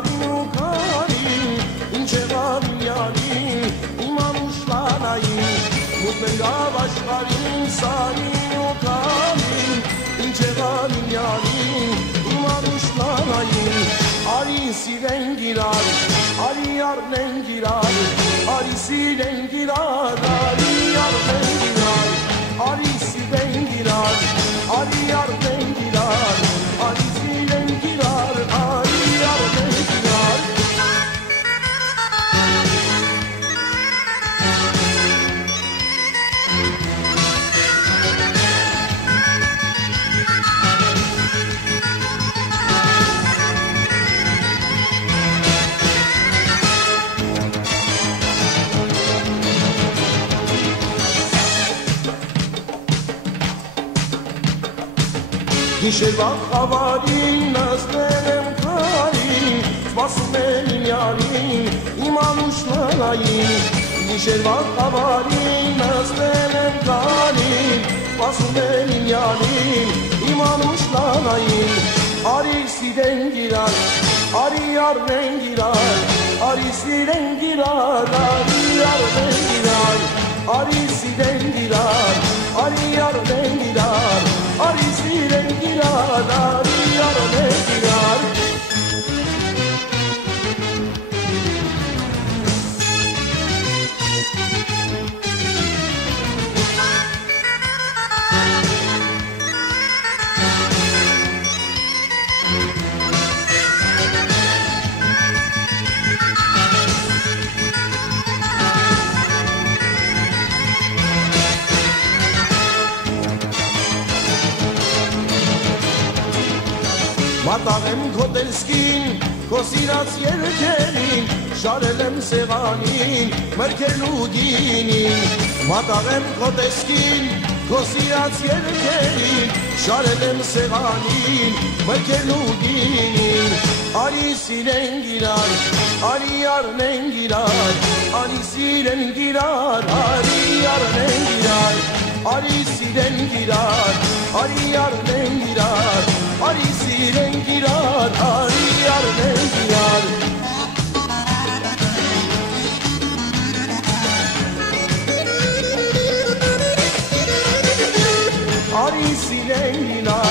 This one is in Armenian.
Քարին ու քարին ինչ եղավ յալին իմ անուշլանային մուտներավ աշխարհին սարին ու քարին ինչ եղավ յալին իմ անուշլանային արի սիրեն գիրար արի արնեն գիրար արի սիրեն գիրար արի արնեն գիրար արի սիրեն գիրար արի արնեն գիրար արի սիրեն գիրար արի արնեն գիրար Գիշերվա խավարին նստել եմ քարին սպասում եմ յալին իմ անուշլանային Գիշերվա խավարին նստել եմ քարին սպասում եմ յալին իմ անուշլանային արի սիրեն գիրար արի արնեն գիրար արի սիրեն գիրար արի արնեն գիրար արի սիրեն գիրար արի արնեն գիրար արի սիրեն գիրար արի արնեն գիրար Մատաղ եմ քո տեսքին, քո սիրած երգերին, շարել եմ սեղանին, մրգելու գինին Մատաղ եմ քո տեսքին, քո սիրած երգերին, շարել եմ սեղանին, մրգելու գինին Արի սիրեն գիրար, արի արնեն գիրար, արի սիրեն գիրար, արի արնեն գիրար Արի սիրեն գիրար, արի արնեն գիրար Արի սիրեն գիրար, արի արնեն գիրար Արի սիրեն գիրար